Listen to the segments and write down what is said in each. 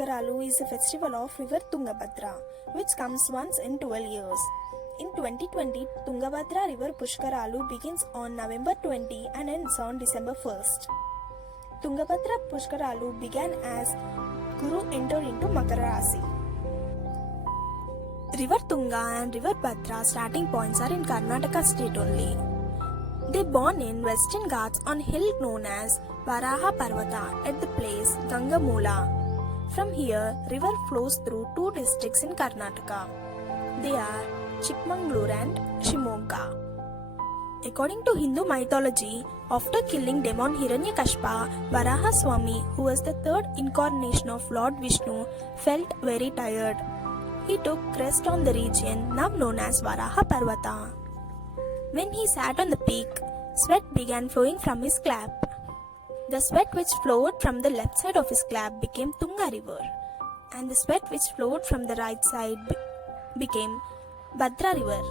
Pushkaralu is a festival of river Tungabhadra, which comes once in 12 years. In 2020, Tungabhadra River Pushkaralu begins on November 20 and ends on December 1st. Tungabhadra Pushkaralu began as Guru entered into Makara Rasi. River Tunga and River Bhadra starting points are in Karnataka state only. They born in Western Ghats on hill known as Varaha Parvata at the place Gangamula. From here, river flows through two districts in Karnataka. They are Chikmagalur and Shimoga. According to Hindu mythology, after killing demon Hiranyakashipu, Varaha Swami, who was the third incarnation of Lord Vishnu, felt very tired. He took rest on the region now known as Varaha Parvata. When he sat on the peak, sweat began flowing from his scalp. The sweat which flowed from the left side of his scalp became Tunga River, and the sweat which flowed from the right side became Bhadra River.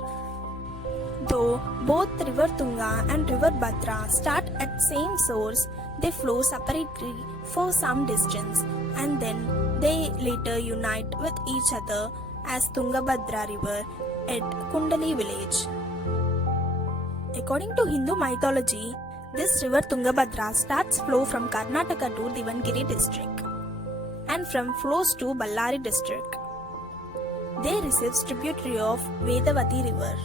Though both River Tunga and River Bhadra start at same source, they flow separately for some distance and then they later unite with each other as Tungabhadra River at Kundali village. According to Hindu mythology, this river Tungabhadra starts flow from Karnataka to Davangere district and from flows to Ballari district. They receives tributary of Vedavati river.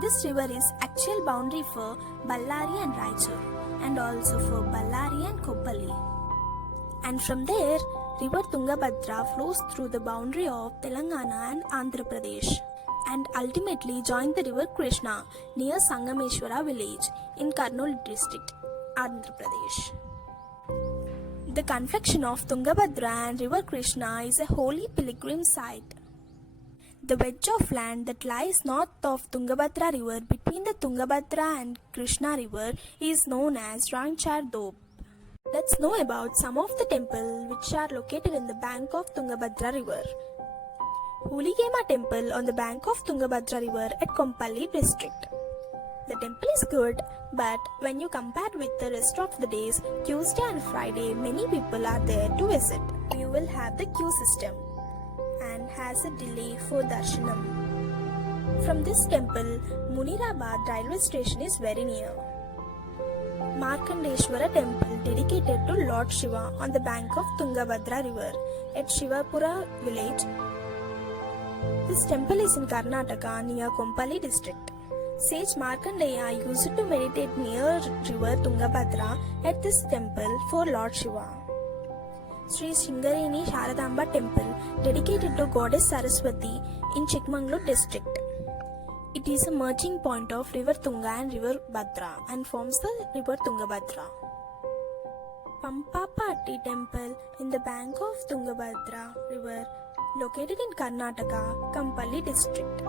This river is actual boundary for Ballari and Raichur and also for Ballari and Koppali. And from there, river Tungabhadra flows through the boundary of Telangana and Andhra Pradesh and ultimately join the river Krishna near Sangameshwara village in Kurnool district, Andhra Pradesh. The confluction of Tungabhadra and river Krishna is a holy pilgrim site. The wedge of land that lies north of Tungabhadra river between the Tungabhadra and Krishna river is known as Ranchar Dop. Let's know about some of the temples which are located in the bank of Tungabhadra river. Huligema temple on the bank of Tungabhadra river at Kompally district. The temple is good, but when you compare with the rest of the days, Tuesday and Friday, many people are there to visit. You will have the queue system and has a delay for darshanam. From this temple, Munirabad railway station is very near. Markandeshwara temple dedicated to Lord Shiva on the bank of Tungabhadra river at Shivapura village. This temple is in Karnataka near Kompally district. Sage Markandeya used to meditate near river Tungabhadra at this temple for Lord Shiva. Sri Singarini Sharadamba temple dedicated to goddess Saraswati in Chikmagalur district. It is a merging point of river Tunga and river Bhadra and forms the river Tungabhadra. Pampapati temple in the bank of Tungabhadra river located in Karnataka, Kompally district.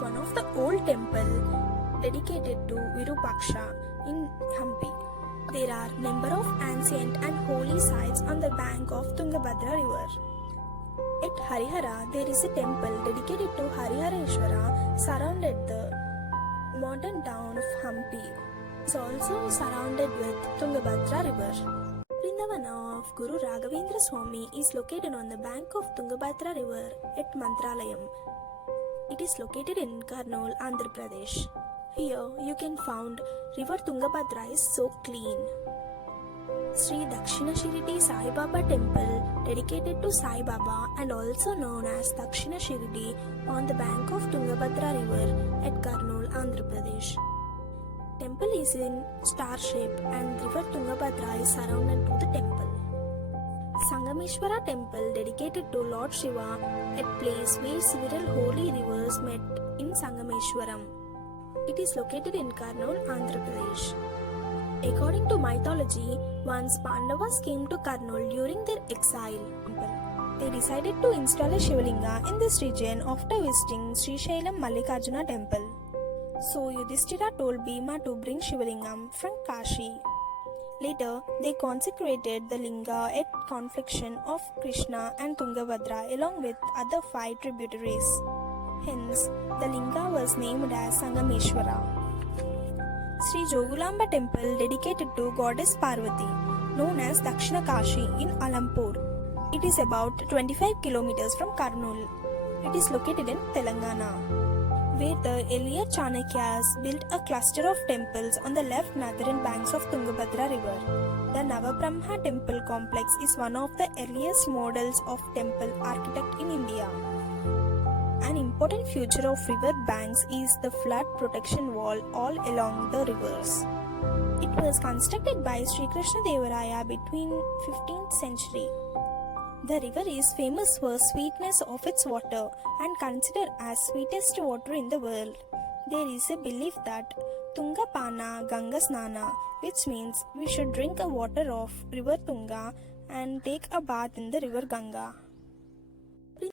One of the old temple dedicated to Virupaksha in Hampi. There are number of ancient and holy sites on the bank of Tungabhadra river. At Harihara, there is a temple dedicated to Harihareshwara surrounded the modern town of Hampi. It is also surrounded with Tungabhadra river. Vrindavana of Guru Raghavendra Swami is located on the bank of Tungabhadra river at Mantralayam. It is located in Kurnool, Andhra Pradesh. Here you can find river Tungabhadra is so clean. Sri Dakshina Shirdi Sai Baba temple dedicated to Sai Baba and also known as Dakshina Shirdi on the bank of Tungabhadra river at Kurnool, Andhra Pradesh. Temple is in star shape and river Tungabhadra is surrounded to the temple. Sangameshwara temple dedicated to Lord Shiva at place where several holy rivers met in Sangameshwaram. It is located in Kurnool, Andhra Pradesh. According to mythology, once Pandavas came to Kurnool during their exile. They decided to install a Shivalinga in this region after visiting Sri Shailam Mallikarjuna temple. So Yudhishthira told Bhima to bring Shivalingam from Kashi. Later, they consecrated the linga at confluction of Krishna and Tungabhadra along with other 5 tributaries. Hence, the linga was named as Sangameshwara. Sri Jogulamba temple dedicated to goddess Parvati, known as Dakshina Kashi in Alampur. It is about 25 kilometers from Kurnool. It is located in Telangana, where the earlier Chalukyas built a cluster of temples on the left northern banks of Tungabhadra river. The Navabrahma temple complex is one of the earliest models of temple architecture in India. An important feature of river banks is the flood protection wall all along the rivers. It was constructed by Sri Krishna Devaraya between 15th century. The river is famous for sweetness of its water and considered as sweetest water in the world. There is a belief that Tunga Pana Ganga Snana, which means we should drink a water of river Tunga and take a bath in the river Ganga.